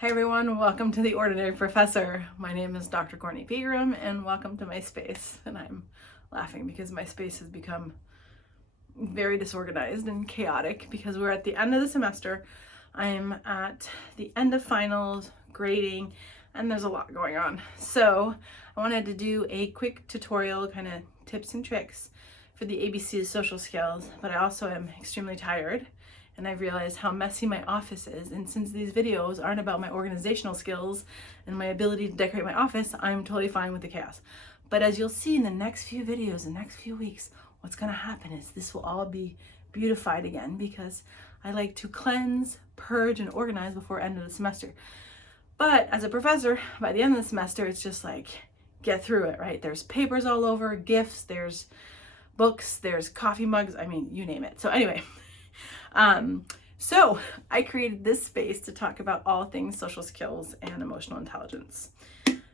Hi everyone, welcome to The Ordinary Professor. My name is Dr. Courtney Pegram and welcome to my space. And I'm laughing because my space has become very disorganized and chaotic because we're at the end of the semester. I'm at the end of finals, grading, and there's a lot going on. So I wanted to do a quick tutorial, kind of tips and tricks for the ABCs social skills, but I also am extremely tired. And I've realized how messy my office is. And since these videos aren't about my organizational skills and my ability to decorate my office, I'm totally fine with the chaos. But as you'll see in the next few videos, the next few weeks, what's gonna happen is this will all be beautified again because I like to cleanse, purge, and organize before end of the semester. But as a professor, by the end of the semester, it's just like, get through it, right? There's papers all over, gifts, there's books, there's coffee mugs, I mean, you name it. So anyway, so I created this space to talk about all things social skills and emotional intelligence.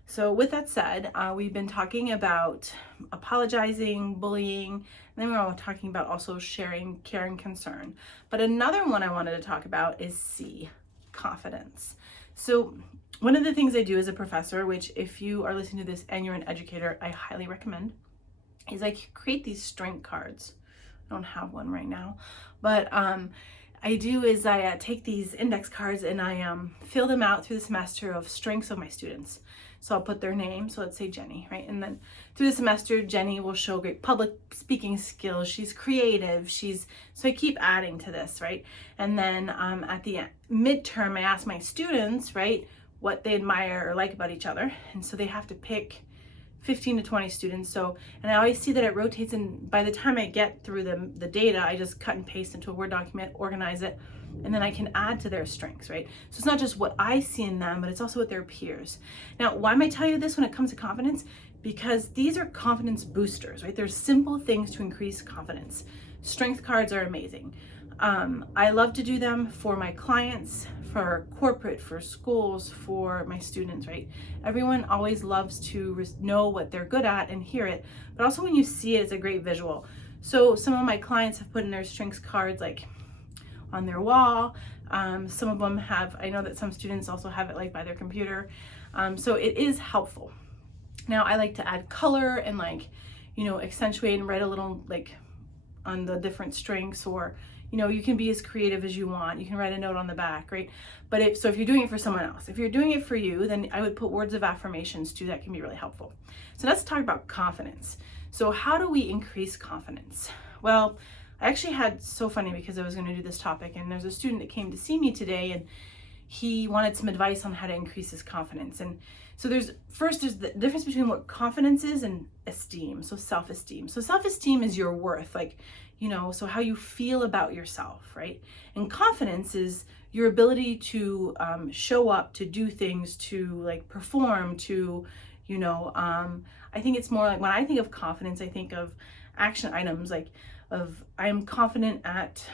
So with that said, we've been talking about apologizing, bullying, and then we're all talking about also sharing, care, and concern. But another one I wanted to talk about is C, confidence. So one of the things I do as a professor, which if you are listening to this and you're an educator, I highly recommend, is I create these strength cards. I don't have one right now, but I do is I take these index cards and I fill them out through the semester of strengths of my students. So I'll put their name, so let's say Jenny, right? And then through the semester, Jenny will show great public speaking skills. She's creative, so I keep adding to this, right? And then at the midterm, I ask my students, right, what they admire or like about each other. And so they have to pick 15 to 20 students. So, and I always see that it rotates, and by the time I get through the data, I just cut and paste into a Word document, organize it, and then I can add to their strengths, right? So it's not just what I see in them, but it's also what their peers. Now, why am I telling you this when it comes to confidence? Because these are confidence boosters, right? There's simple things to increase confidence. Strength cards are amazing. I love to do them for my clients, for corporate, for schools, for my students, right? Everyone always loves to know what they're good at and hear it, but also when you see it, it's a great visual. So some of my clients have put in their strengths cards like on their wall. Some of them have, I know that some students also have it like by their computer. So it is helpful. Now I like to add color and like, accentuate and write a little like on the different strengths, or you can be as creative as you want. You can write a note on the back, right? But if you're doing it for someone else, if you're doing it for you, then I would put words of affirmations too. That can be really helpful. So let's talk about confidence. So how do we increase confidence? Well, I actually had, so funny because I was going to do this topic, and there's a student that came to see me today, and he wanted some advice on how to increase his confidence. And so there's the difference between what confidence is and esteem. So self-esteem. So self-esteem is your worth, like, so how you feel about yourself, right? And confidence is your ability to show up, to do things, to like perform, to, I think it's more like when I think of confidence, I think of action items like I am confident at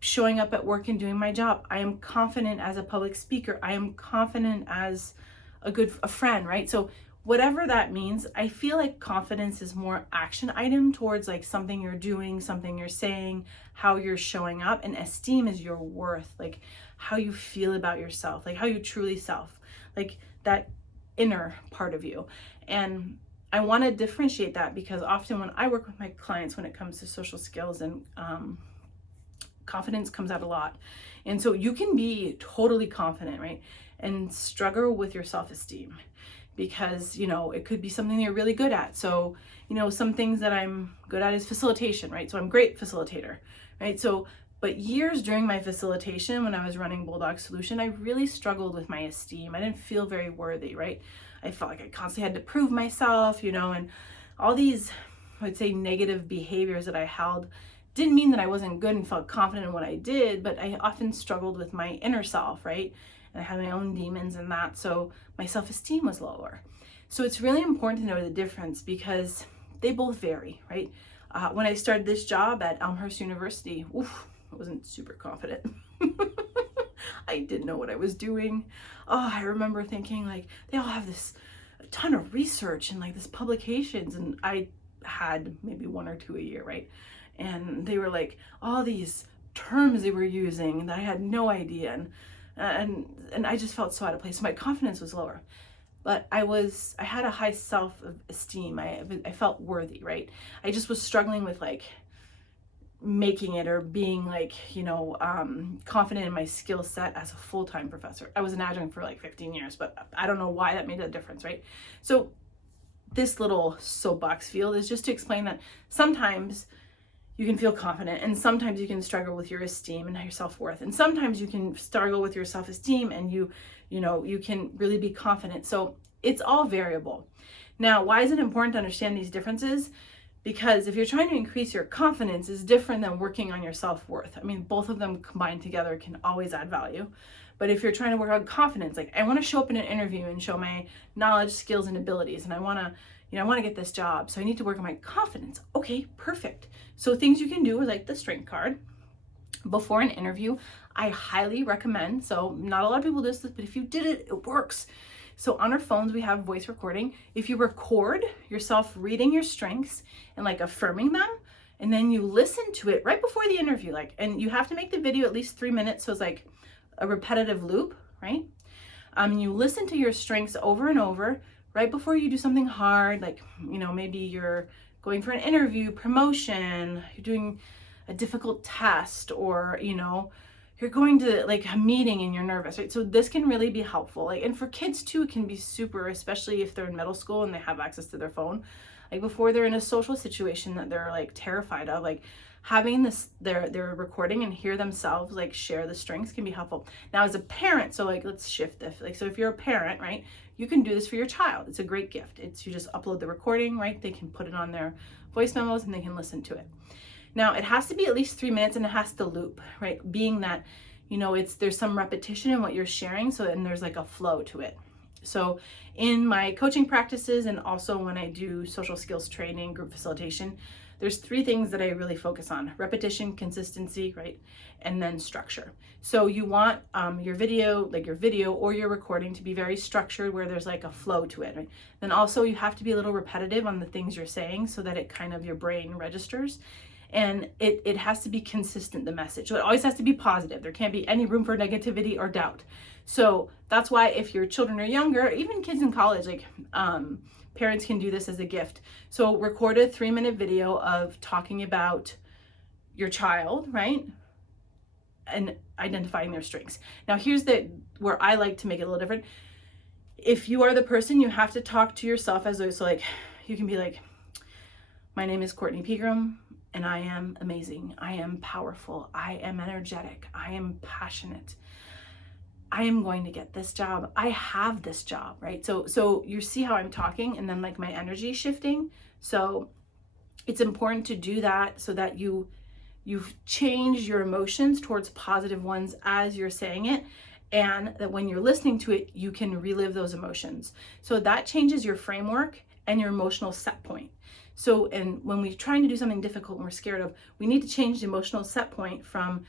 showing up at work and doing my job. I am confident as a public speaker. I am confident as a friend, right? So whatever that means, I feel like confidence is more action item towards like something you're doing, something you're saying, how you're showing up, and esteem is your worth, like how you feel about yourself, like how you truly self, like that inner part of you. And I want to differentiate that because often when I work with my clients, when it comes to social skills and confidence comes out a lot. And so you can be totally confident, right? And struggle with your self-esteem because, it could be something you're really good at. So, some things that I'm good at is facilitation, right? So I'm a great facilitator, right? So, but years during my facilitation, when I was running Bulldog Solution, I really struggled with my esteem. I didn't feel very worthy, right? I felt like I constantly had to prove myself, and all these, I would say, negative behaviors that I held didn't mean that I wasn't good and felt confident in what I did, but I often struggled with my inner self, right? And I had my own demons and that, so my self-esteem was lower. So it's really important to know the difference because they both vary, right? When I started this job at Elmhurst University, I wasn't super confident. I didn't know what I was doing. Oh, I remember thinking like, they all have a ton of research and like this publications, and I had maybe one or two a year, right? And they were like all these terms they were using that I had no idea. and I just felt so out of place. My confidence was lower, but I had a high self-esteem. I felt worthy, right? I just was struggling with like making it or being like, confident in my skill set as a full-time professor. I was an adjunct for like 15 years, but I don't know why that made a difference, right? So this little soapbox field is just to explain that sometimes you can feel confident, and sometimes you can struggle with your esteem and your self-worth, and sometimes you can struggle with your self-esteem and you can really be confident. So it's all variable. Now, why is it important to understand these differences? Because if you're trying to increase your confidence, is different than working on your self-worth. I mean, both of them combined together can always add value. But if you're trying to work on confidence, like I want to show up in an interview and show my knowledge, skills, and abilities, and I want to get this job, so I need to work on my confidence. Okay, perfect. So things you can do is like the strength card. Before an interview, I highly recommend, so not a lot of people do this, but if you did it, it works. So on our phones, we have voice recording. If you record yourself reading your strengths and like affirming them, and then you listen to it right before the interview, and you have to make the video at least 3 minutes, so it's like a repetitive loop, right? You listen to your strengths over and over right before you do something hard, like, maybe you're going for an interview, promotion, you're doing a difficult test, or, you're going to like a meeting and you're nervous, right? So this can really be helpful. And for kids too, it can be super, especially if they're in middle school and they have access to their phone. Like before they're in a social situation that they're like terrified of, like having their recording and hear themselves like share the strengths can be helpful. Now as a parent, so like let's shift this. So if you're a parent, right, you can do this for your child. It's a great gift. You just upload the recording, right? They can put it on their voice memos and they can listen to it. Now it has to be at least 3 minutes and it has to loop, right? Being that, there's some repetition in what you're sharing, so then there's like a flow to it. So in my coaching practices and also when I do social skills training, group facilitation, there's 3 things that I really focus on: repetition, consistency, right? And then structure. So you want your video or your recording to be very structured, where there's like a flow to it, right? Then also you have to be a little repetitive on the things you're saying so that it kind of your brain registers. And it has to be consistent, the message. So it always has to be positive. There can't be any room for negativity or doubt. So that's why if your children are younger, even kids in college, like parents can do this as a gift. So record a 3-minute video of talking about your child, right? And identifying their strengths. Now here's where I like to make it a little different. If you are the person, you have to talk to yourself as though, so like you can be like, my name is Courtney Pegram, and I am amazing. I am powerful. I am energetic. I am passionate. I am going to get this job. I have this job, right? So you see how I'm talking, and then like my energy shifting. So it's important to do that so that you've changed your emotions towards positive ones as you're saying it, and that when you're listening to it, you can relive those emotions. So that changes your framework and your emotional set point. So, and when we're trying to do something difficult and we're scared of, we need to change the emotional set point from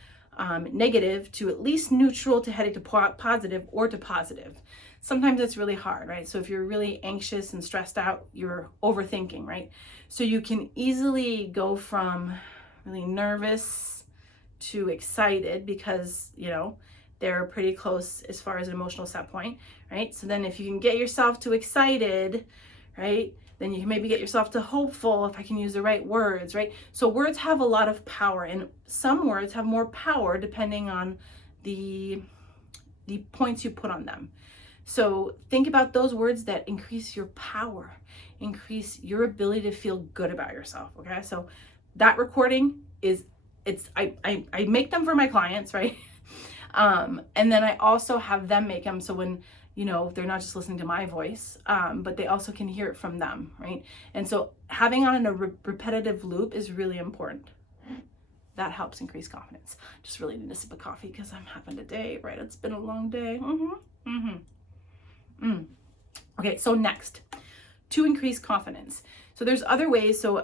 negative to at least neutral to heading to positive or to positive. Sometimes it's really hard, right? So if you're really anxious and stressed out, you're overthinking, right? So you can easily go from really nervous to excited because, they're pretty close as far as an emotional set point, right? So then if you can get yourself to excited, right, then you can maybe get yourself to hopeful, if I can use the right words, right? So words have a lot of power, and some words have more power depending on the points you put on them. So think about those words that increase your power, increase your ability to feel good about yourself, okay? So that recording I make them for my clients, right? And then I also have them make them, so when they're not just listening to my voice, but they also can hear it from them, right? And so having on a repetitive loop is really important. That helps increase confidence. Just really need a sip of coffee because I'm having a day, right? It's been a long day. Okay, so next, to increase confidence. So there's other ways. So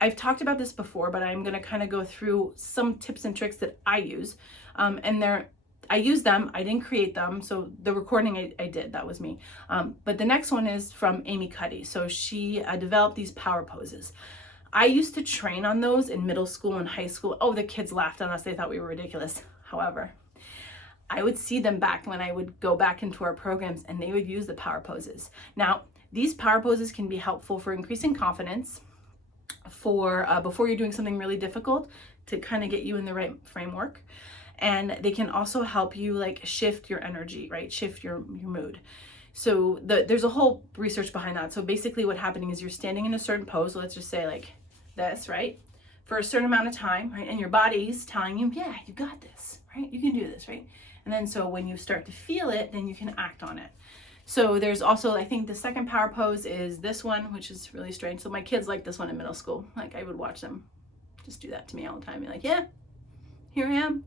I've talked about this before, but I'm going to kind of go through some tips and tricks that I use. And I use them. I didn't create them. So the recording I did, that was me. But the next one is from Amy Cuddy. So she developed these power poses. I used to train on those in middle school and high school. Oh, the kids laughed on us. They thought we were ridiculous. However, I would see them back when I would go back into our programs, and they would use the power poses. Now, these power poses can be helpful for increasing confidence, for before you're doing something really difficult, to kind of get you in the right framework. And they can also help you like shift your energy, right? Shift your mood. So there's a whole research behind that. So basically what's happening is you're standing in a certain pose, so let's just say like this, right? For a certain amount of time, right? And your body's telling you, yeah, you got this, right? You can do this, right? And then so when you start to feel it, then you can act on it. So there's also, I think the second power pose is this one, which is really strange. So my kids like this one in middle school. Like I would watch them just do that to me all the time. Be like, yeah, here I am.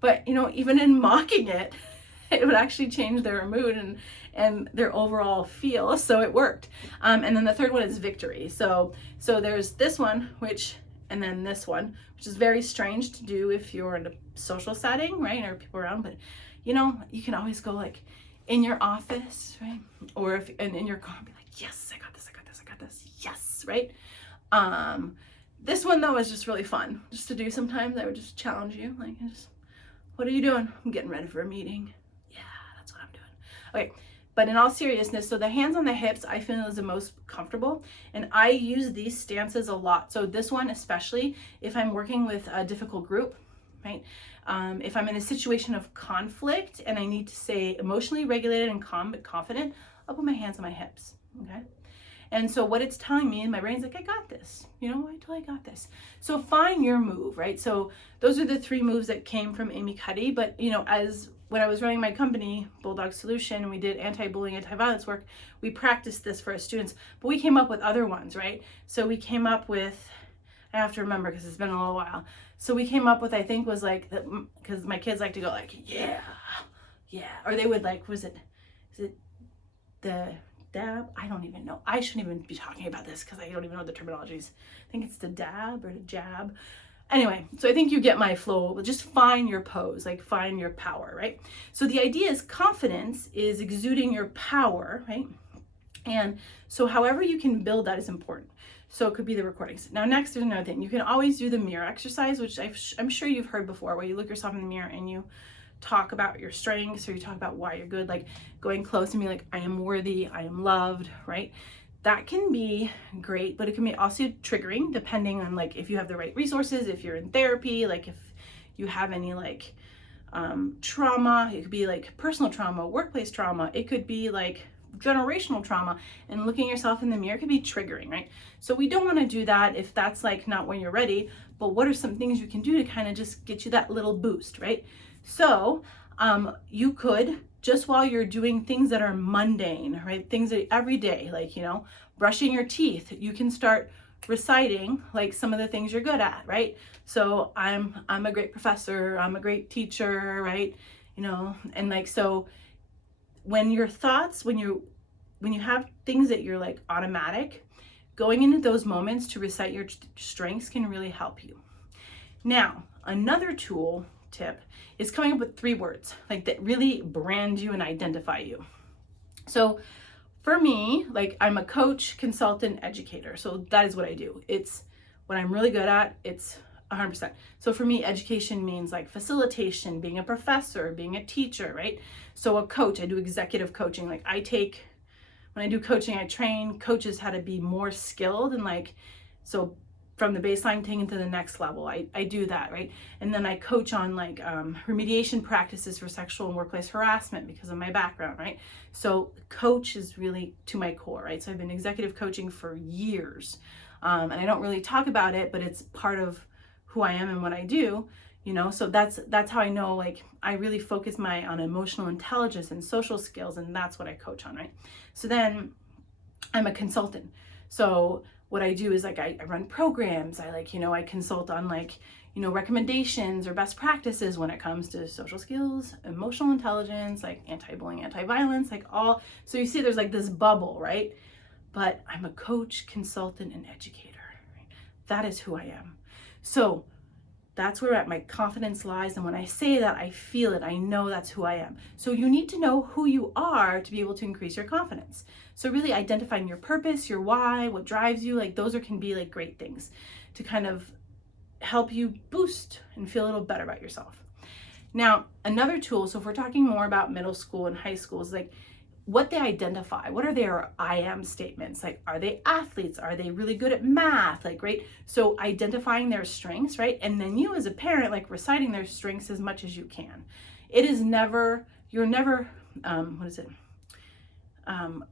But you know, even in mocking it, it would actually change their mood and their overall feel. So it worked. And then the third one is victory. So there's this one, and then this one, which is very strange to do if you're in a social setting, right? Or people around, but you know, you can always go like in your office, right? Or if in your car, be like, yes, I got this, I got this, I got this. Yes, right? This one though is just really fun just to do sometimes. I would just challenge you, like, what are you doing? I'm getting ready for a meeting. Yeah, that's what I'm doing. Okay, but in all seriousness, so the hands on the hips, I feel is the most comfortable, and I use these stances a lot. So this one, especially if I'm working with a difficult group, right? If I'm in a situation of conflict and I need to stay emotionally regulated and calm but confident, I'll put my hands on my hips, okay? And so what it's telling me, my brain's like, I got this, you know, wait till I got this. So find your move, right? So those are the 3 moves that came from Amy Cuddy. But, you know, when I was running my company, Bulldog Solution, and we did anti-bullying, anti-violence work, we practiced this for our students, but we came up with other ones, right? So we came up with, I have to remember because it's been a little while. So we came up with, I think was like, because my kids like to go like, yeah, yeah. Or they would like, is it the dab? I don't even know. I shouldn't even be talking about this because I don't even know the terminologies. I think it's the dab or the jab. Anyway, so I think you get my flow. Just find your pose, like find your power, right? So the idea is confidence is exuding your power, right? And so however you can build that is important. So it could be the recordings. Now next, there's another thing. You can always do the mirror exercise, which I'm sure you've heard before, where you look yourself in the mirror and you talk about your strengths, or you talk about why you're good, like going close and be like, I am worthy, I am loved, right? That can be great, but it can be also triggering depending on like if you have the right resources, if you're in therapy, like if you have any like trauma. It could be like personal trauma, workplace trauma. It could be like generational trauma, and looking yourself in the mirror could be triggering, right? So we don't want to do that if that's like not when you're ready, but what are some things you can do to kind of just get you that little boost, right? So you could, just while you're doing things that are mundane, right? Things that every day, like, you know, brushing your teeth, you can start reciting like some of the things you're good at, right? So I'm a great professor, I'm a great teacher, right? You know, and like, so when your thoughts, when you have things that you're like automatic, going into those moments to recite your strengths can really help you. Now, another tip is coming up with 3 words like that really brand you and identify you. So for me, like I'm a coach, consultant, educator. So that is what I do. It's what I'm really good at. It's 100%. So for me, education means like facilitation, being a professor, being a teacher, right? So a coach, I do executive coaching. Like when I do coaching, I train coaches how to be more skilled and like, so from the baseline taken to the next level. I do that, right? And then I coach on like remediation practices for sexual and workplace harassment because of my background, right? So coach is really to my core, right? So I've been executive coaching for years, and I don't really talk about it, but it's part of who I am and what I do, you know? So that's how I know, like, I really focus on emotional intelligence and social skills, and that's what I coach on, right? So then I'm a consultant. So what I do is like I run programs. I like, you know, I consult on like, you know, recommendations or best practices when it comes to social skills, emotional intelligence, like anti-bullying, anti-violence, like all. So you see there's like this bubble, right? But I'm a coach, consultant, and educator, right? That is who I am. So that's where my confidence lies. And when I say that, I feel it. I know that's who I am. So you need to know who you are to be able to increase your confidence. So really identifying your purpose, your why, what drives you, like those can be like great things to kind of help you boost and feel a little better about yourself. Now, another tool, so if we're talking more about middle school and high school, is like what they identify. What are their I am statements? Like, are they athletes? Are they really good at math? Like, right? So identifying their strengths, right? And then you as a parent, like reciting their strengths as much as you can. It is never, you're never,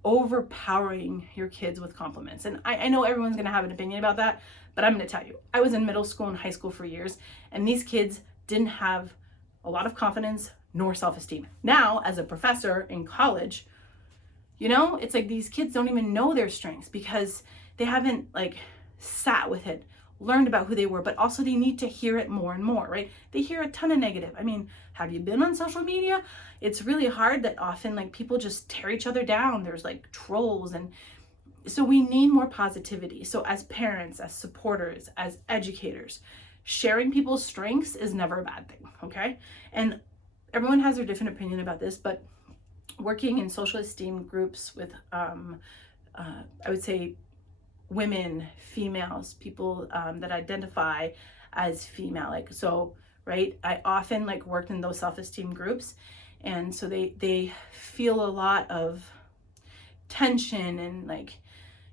overpowering your kids with compliments. And I know everyone's going to have an opinion about that, but I'm going to tell you, I was in middle school and high school for years, and these kids didn't have a lot of confidence nor self-esteem. Now, as a professor in college, you know, it's like these kids don't even know their strengths because they haven't like sat with it, learned about who they were, but also they need to hear it more and more, right? They hear a ton of negative. I mean, have you been on social media? It's really hard that often like people just tear each other down. There's like trolls, and so we need more positivity. So as parents, as supporters, as educators, sharing people's strengths is never a bad thing, okay? And everyone has their different opinion about this, but working in social esteem groups with, I would say, women, females, people that identify as female, like, so, right, I often like worked in those self-esteem groups, and so they feel a lot of tension and like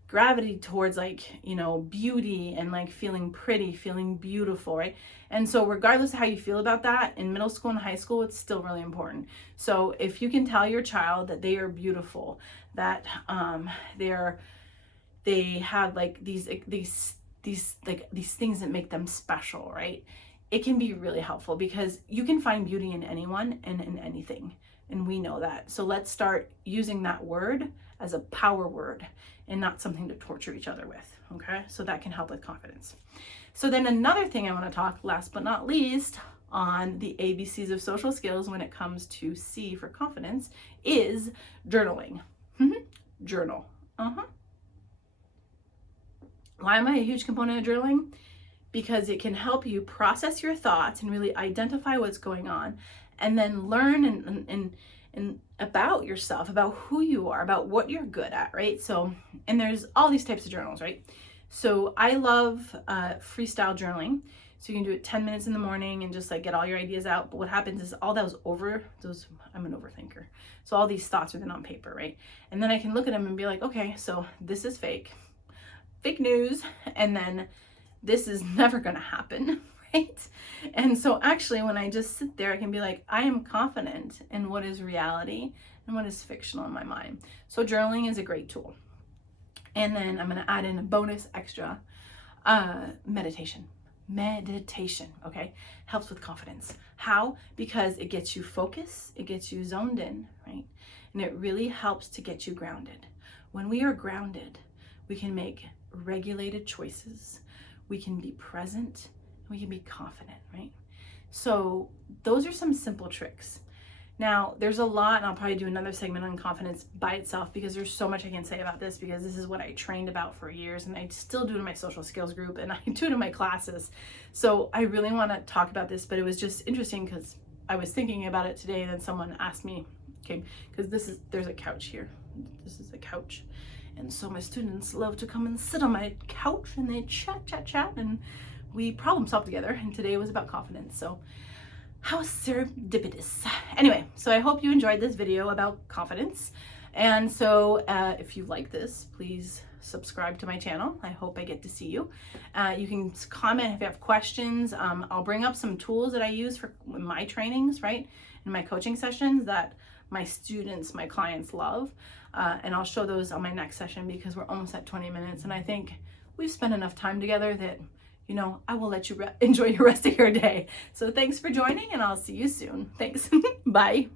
gravity towards like, you know, beauty and like feeling pretty, feeling beautiful, right? And so regardless of how you feel about that, in middle school and high school, it's still really important. So if you can tell your child that they are beautiful, that they have like these things that make them special, right? It can be really helpful because you can find beauty in anyone and in anything. And we know that. So let's start using that word as a power word and not something to torture each other with, okay? So that can help with confidence. So then another thing I want to talk, last but not least, on the ABCs of social skills when it comes to C for confidence is journaling. Journal. Why am I a huge component of journaling? Because it can help you process your thoughts and really identify what's going on, and then learn and about yourself, about who you are, about what you're good at, right? So, and there's all these types of journals, right? So I love freestyle journaling. So you can do it 10 minutes in the morning and just like get all your ideas out. But what happens is all I'm an overthinker. So all these thoughts are then on paper, right? And then I can look at them and be like, okay, so this is fake news. And then this is never going to happen, right? And so actually when I just sit there, I can be like, I am confident in what is reality and what is fictional in my mind. So journaling is a great tool. And then I'm going to add in a bonus extra, meditation, okay? Helps with confidence. How? Because it gets you focused, it gets you zoned in, right? And it really helps to get you grounded. When we are grounded, we can make regulated choices, we can be present, we can be confident, right? So those are some simple tricks. Now, there's a lot, and I'll probably do another segment on confidence by itself because there's so much I can say about this, because this is what I trained about for years, and I still do it in my social skills group, and I do it in my classes. So I really want to talk about this, but it was just interesting because I was thinking about it today, and then someone asked me, okay, because there's a couch here. This is a couch. And so my students love to come and sit on my couch, and they chat, and we problem solve together. And today was about confidence. So how serendipitous. Anyway, so I hope you enjoyed this video about confidence. And so if you like this, please subscribe to my channel. I hope I get to see you. You can comment if you have questions. I'll bring up some tools that I use for my trainings, right? In my coaching sessions that my students, my clients love. And I'll show those on my next session because we're almost at 20 minutes. And I think we've spent enough time together that, you know, I will let you enjoy your rest of your day. So thanks for joining, and I'll see you soon. Thanks. Bye.